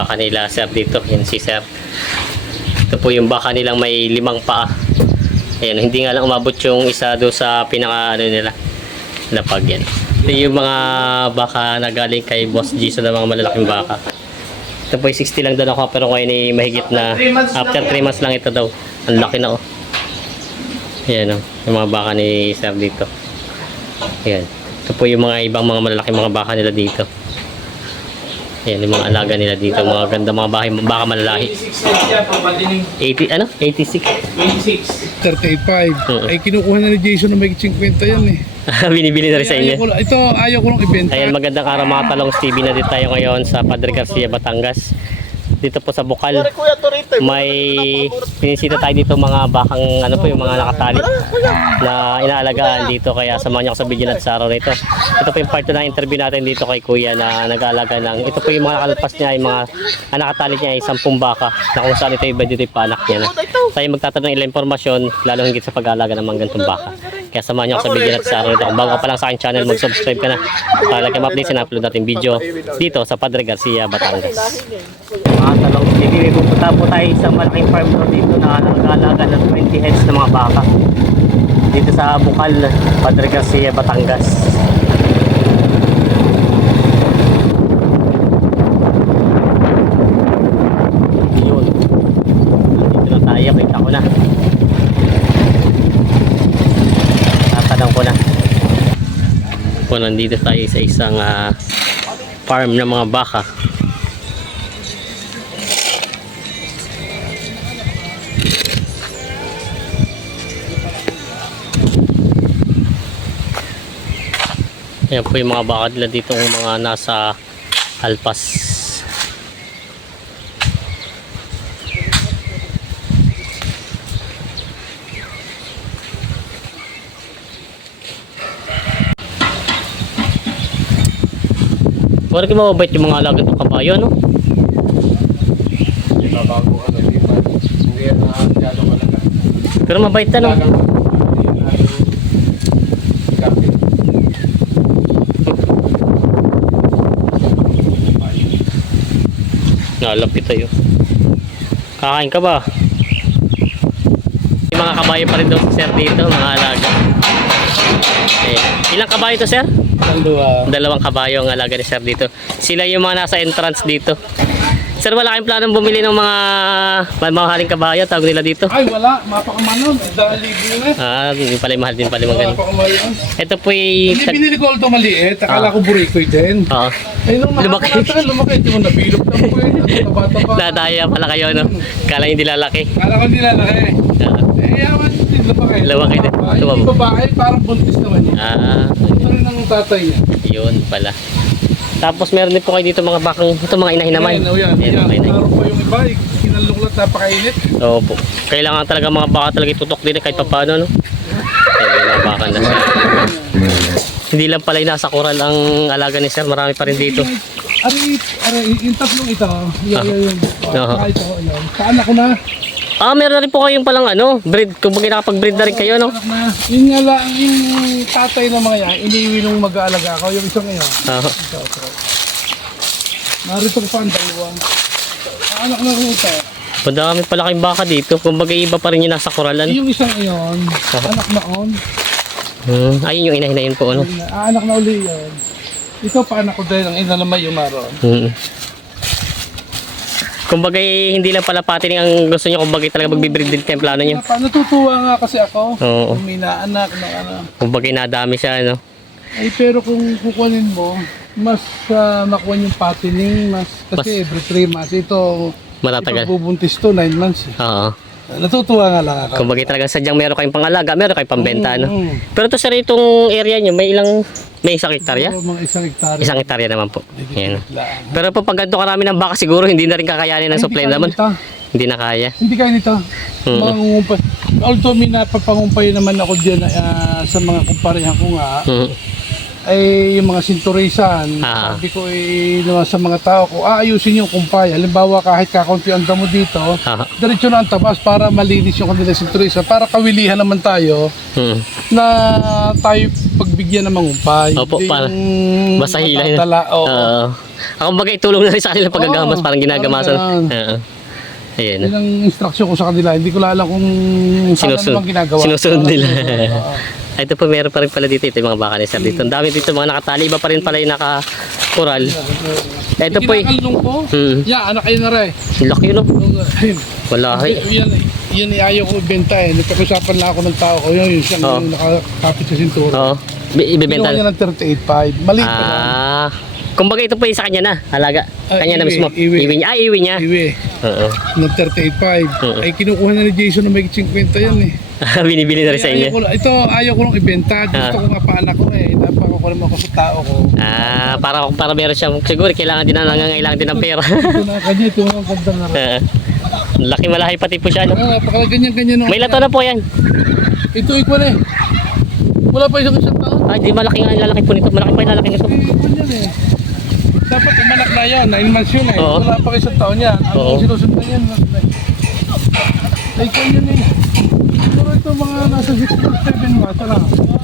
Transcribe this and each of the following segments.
Baka nila sir dito, yan si sir. Ito po yung baka nilang may limang paa. Ayan, hindi nga lang umabot yung isa do sa pinaka ano nila. Lapag yan. Ito yung mga baka na galing kay Boss G sa mga malalaking baka. Ito po yung 60 lang daw ako pero ngayon ay mahigit na after 3 months lang ito daw. Ang laki na oh. Ayan oh, yung mga baka ni Sir dito. Ayan. Ito po yung mga ibang mga malalaking mga baka nila dito. Ayan, yung mga alaga nila dito. Mga ganda mga bahay, baka malalahi. 86 yan, pamatining 80, ano? 86. 26. 35. Oo. Ay, kinukuha na ni Jason na may 50 yan eh. Binibili na rin sa inyo. ko lang- ito, ayaw ko lang ibenta. Ayan, magandang araw mga talong TV na dito tayo ngayon sa Padre Garcia, Batangas. Dito po sa Bukal. May pinisita tayo dito mga bakang ano po yung mga nakatali na inaalagaan dito kaya samahan niyo ako sa video natin sa araw na ito. Ito po yung part na interview natin dito kay Kuya na nag-aalaga ng ito po yung mga nakalpas niya yung mga ang nakatali niya ay 10 baka na kung saan ito iba dito yung panak niya na. Tayo magtatanong ilang impormasyon lalo higit sa pag-aalaga ng mga ganitong baka. Kaya samahan niyo ako sa video natin sa araw na ito. Kung bago ka pa lang sa aking channel, mag-subscribe ka na para lagi ma-update sa upload natin video dito sa Padre Garcia, Batangas. Mga talong TV, may pupunta po tayo sa malaking farm doon dito na nag-aalaga ng 20 heads ng mga baka. Dito sa Bukal, Padre Garcia, Batangas. Yun. Nandito na tayo, kita ko na. Tatanong ko na. Po, nandito tayo sa isang ah, farm ng mga baka. Yan po yung mga baka nila dito yung mga nasa alpas. Parang kayo mababait yung mga alaga ng kabayo, no? Babago ano, hindi pa. Hindi yan na masyado malaga. Pero mabait na, no? Nalapit tayo. Kakain ka ba? May mga kabayo pa rin daw si sir dito, mga alaga. Ilang kabayo to sir? Dalawa. Dalawang kabayo ang alaga ni sir dito. Sila yung mga nasa entrance dito. Sir, wala kayong planong bumili ng mga mamahaling kabayo, tawag nila dito. Ay, wala. Mapakamanon. Dahil libo na. Ah, hindi pala mahal din pala mga ganun. Mapakamanon. Ito po yung... Hindi binili ko ito maliit. Akala ko burikoy din. Oo. Ay, nung Lumaki. lumaki. lumaki. Hindi mo nabilog na po eh. Bata pa. Nadaya pala kayo, no? Kala hindi lalaki. Akala ko nilalaki. Ah, Eh, yaman. Lumaki. Lumaki din. Ay, Tumab- Yung babae, parang buntis naman yun. Ah, Ito rin ang tatay niya. yun pala. Tapos meron din po kayo dito mga bakang, ito mga inahin naman. Yan, oh, yan. Ayan, Yan. mga inahin. Naroon po yung iba. Kinaluklat, napakainit. Opo. Kailangan talaga mga baka talaga itutok din eh, kahit pa paano, no? Ayan, mga baka na. Hindi lang pala nasa koral ang alaga ni sir, marami pa rin dito. Ari, ari, yung tatlong ito. Yan, yan, yan. Ah, ito, yan. Saan ako na? Ah, meron na rin po kayong palang ano, breed. Kung bagay nakapag-breed na rin kayo, no? Yun nga lang, yung tatay ng mga yan, iniiwi nung mag-aalaga ako. Yung isang ngayon. Ah, Ito, ito. Narito ko pa ang dalawa. Ah, Anak na ito. madami pala kayong baka dito. Kung bagay iba pa rin yung nasa koralan. Yung isang iyon, anak na on. Hmm, ayun yung inahin na yun po, ano? Ah, anak na uli yun. Ito pa anak ko din, ang ina naman yung maroon. Hmm. Kung bagay hindi lang pala pati ang gusto niyo kung bagay talaga magbibreed din kayo plano niyo. Natutuwa nga kasi ako. Oo. Kung may naanak na ano. Kung bagay nadami siya, ano? Ay, pero kung kukunin mo, mas uh, makuha yung patining, mas, kasi every 3 months. Ito, Matatagal. ito bubuntis to, 9 months. eh. Oo. Natutuwa nga lang ako. Kung bagay talaga sadyang meron kayong pangalaga, meron kayong pambenta, ano? Mm, mm. Pero to sir, itong area niyo, may ilang, may isang hektarya? Oo, mga isang hektarya. Isang hektarya naman po. Yan. Lang. Pero pag ganito karami ng baka, siguro hindi na rin kakayanin ng Ay, supply hindi kaya naman. nito. Hindi na kaya. Hindi kaya nito. Mm. Mangungumpay. Although may napapangumpay naman ako dyan ah, sa mga kumparehan ko nga. Hmm. Ay yung mga sinturisan, Ah. sabi ko eh, naman sa mga tao ko, aayusin yung kumpay. Halimbawa kahit kakunti ang damo dito, Ah. diretso na ang tabas para malinis yung kanila sinturisan, para kawilihan naman tayo Hmm. na tayo pagbigyan ng mangumpay. Opo, Hindi para- na. matatala, oo. Oo. Ako bagay tulong na rin sa kanila paggagamas, Oo, parang ginagamasan. parang Oo. Ayan. Yun ang instruction ko sa kanila. Hindi ko alam kung saan Sinusunod, naman ginagawa. sinusunod nila. Oo. Ay, ito po, meron pa rin pala dito. Ito yung mga baka ni Sir dito. Ang dami dito mga nakatali. Iba pa rin pala yung naka-coral. Ito po eh. Kinakalong ko. Hmm. Yeah, anak kayo na rin. Laki yun, no? Wala, ay. Yan, yan ay ayaw ko ibenta eh. Nagpag-usapan lang ako ng tao ko. Yun, yung siyang Oo. yung nakakapit sa sintura. Oo. Bi- Ibibenta. Kinuha niya ng 38.5. Maliit pa lang. Ah. Kumbaga ito po yung sa kanya na. Halaga. Ah, Kanya na iwi, mismo. iwi. Iwi niya. Ah, iwi niya. Iwi, Oo. ng 38.5. Oo. Ay kinukuha na ni Jason na may 50 yan eh. Binibili na rin sa Ay, ayaw inyo. ko, ito ayaw ko lang ibenta. Gusto Ah. ko nga paanak ko eh. Naman ako sa tao ko. Ah, para para meron siya siguro kailangan din na nangangailangan din ng pera. Ito na kanya, ito na ang ganda na rin. Laki malahay pati po siya, no? Ah, napakala ganyan-ganyan. May lato na po yan. Ito equal eh. Wala pa isang isang taon. Ah, di malaki nga lalaki po nito. Malaki pa yung lalaki nito. Eh. Dapat umanak na yun. 9 months yun eh. Oo. Wala pa isang taon yan. Ang Oo. sinusundan yan. Equal yan eh. Ito mga nasa 6 months, 7 months. Wala.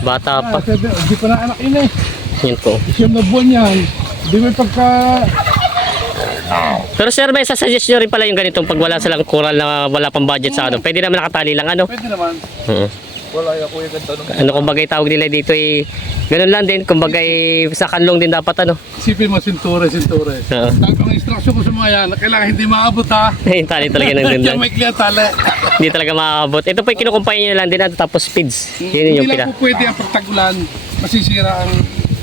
Bata pa. Ah, 7. Hindi pa na anak yun eh. Yan po. Siyam na buwan yan. Di may pagka... Pero sir, may sasuggest nyo rin pala yung ganitong pag wala silang coral na wala pang budget sa ano. Pwede naman nakatali lang ano. Pwede naman. Oo. Wala yung kuya ganito nung Ano kung bagay tawag nila dito eh, ganun lang din, kung bagay sa kanlong din dapat ano. Isipin mo, sinture, sinture. Oo. Ang instruction ko sa mga yan, kailangan hindi maabot ha. Yung tali talaga ng Kaya ganda. may clear tali. Hindi talaga makakabot. Ito po yung kinukumpay nyo lang din ano, tapos speeds. Yun yung Hindi pila. lang po pwede ang pagtagulan. Masisira ang...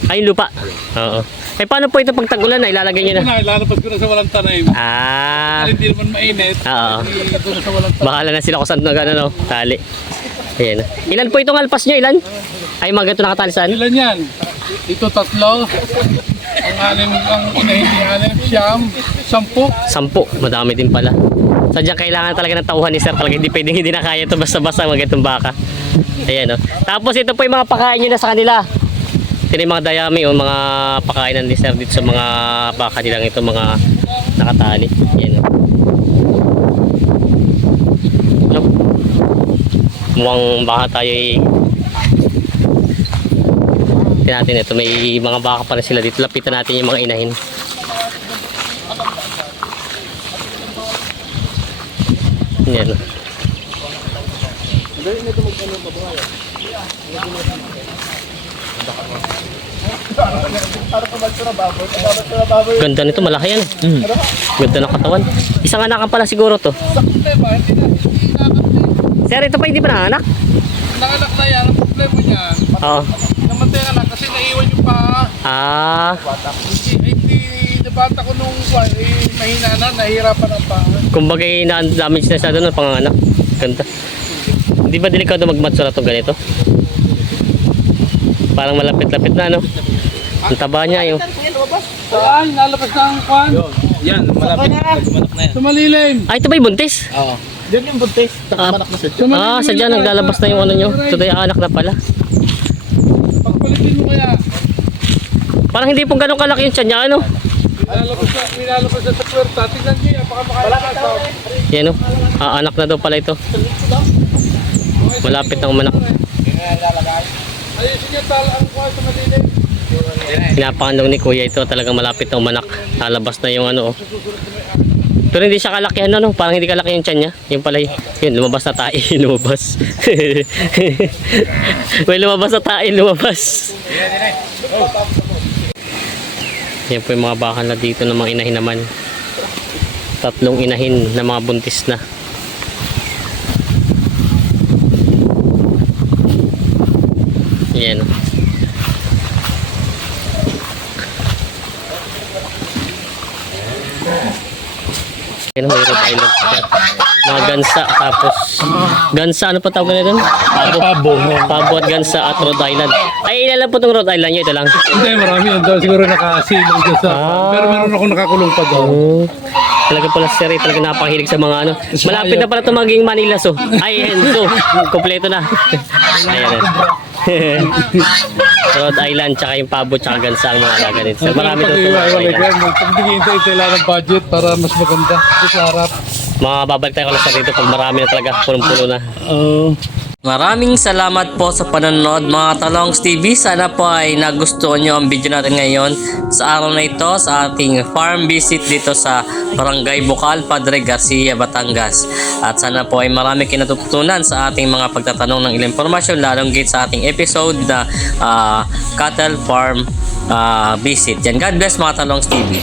Ay, yung lupa. Oo. Eh, paano po ito pag tagulan na? Ilalagay nyo Ito na. na, ilalabas ko na sa walang tanim. Ah. Dahil hindi naman mainit. Oo. Ito na sa walang tanim. Bahala na sila kung saan na gano'n, no? Tali. Ayan. Ilan po itong alpas nyo? Ilan? Ay, mga ganito nakatali saan? Ilan yan? Ito tatlo. Ang anim, ang inahin ni anim, siyam, sampu. Sampu. Madami din pala. Sadyang kailangan talaga ng tauhan ni sir. Talaga hindi pwedeng hindi na kaya ito basta-basta mga ganitong baka. Ayan, no? Tapos ito po yung mga pakain nyo na sa kanila. Ito yung mga dayami o mga pakainan ni sir dito sa mga baka nilang ito mga nakatali. Ayan, no? Mukhang baka tayo eh. Tingnan natin ito. May mga baka pa rin sila dito. Lapitan natin yung mga inahin. Yan. Ganda nito, malaki yan. Mm. Ganda ng katawan. Isang anakan pala siguro to. Hindi na, Sir, ito pa hindi pa nanganak? nanganak na yan. Ang problema niyan, Oo. namatay na kasi naiwan yung paa. Ah, Hindi, hindi, nabata ko nung eh, mahina na, nahihirapan ang paa. kumbaga eh, na-damage na siya doon ng panganak. Ganda. Hindi ba delikado magmatsura to ganito? Parang malapit-lapit na, no? Ang taba niya, yung... Saan? Nalabas na ang kwan? Yan, malapit. Sa malilim. Ah, ito ba yung buntis? Oo. Yan yung buntis. Ah, Manak na siya. Ah sadya na- naglalabas na yung ano nyo. Ito na yung anak na pala. Pagpalitin mo kaya, Parang hindi pong ganun kalaki yung tiyan niya, ano? nilalabas na, nilalabas na sa puwerta. Tingnan niyo yan, baka makalabas. Yan, no? Ah, anak na daw pala ito. Malapit na umanak. Ayusin niyo tala ang kwan sa malilim. Pinapakanong ni kuya ito talagang malapit na umanak. Lalabas na yung ano, oh. Pero hindi siya kalakihan ano, parang hindi kalaki yung tiyan niya. Yung pala yun, yun lumabas na tayo, lumabas. May lumabas na tayo, lumabas. Yan po yung mga baka na dito ng mga inahin naman. Tatlong inahin na mga buntis na. Yan. Yan, may Rhode Island. Mga gansa, tapos gansa, ano pa tawag na doon? Pabo. Pabo. Pabo at gansa at Rhode Island. Ay, ilan lang po itong Rhode Island nyo? Ito lang. Hindi, marami yun daw. Siguro nakasilong dyan sa... Ah. Pero meron ako nakakulong pa daw. Oh. Talaga pala si Ray, talaga napakahilig sa mga ano. Malapit na pala ito maging Manila so. Ay, so. Kompleto na. Ayan. Rhode Island, tsaka yung pabo, tsaka gansa ang mga alaga nito. So, marami Pag doon sa Rhode iwa-iwalay Island. ka, pag hindi hintay ng budget para mas maganda Ito sa harap. Mga babalik tayo ulit sa dito pag marami na talaga, punong-puno na. Oo. Maraming salamat po sa panonood mga Talongs TV. Sana po ay nagustuhan nyo ang video natin ngayon sa araw na ito sa ating farm visit dito sa Barangay Bukal, Padre Garcia, Batangas. At sana po ay marami kinatutunan sa ating mga pagtatanong ng ilang impormasyon lalong gate sa ating episode na ah, cattle farm ah, visit. Yan, God bless mga Talongs TV.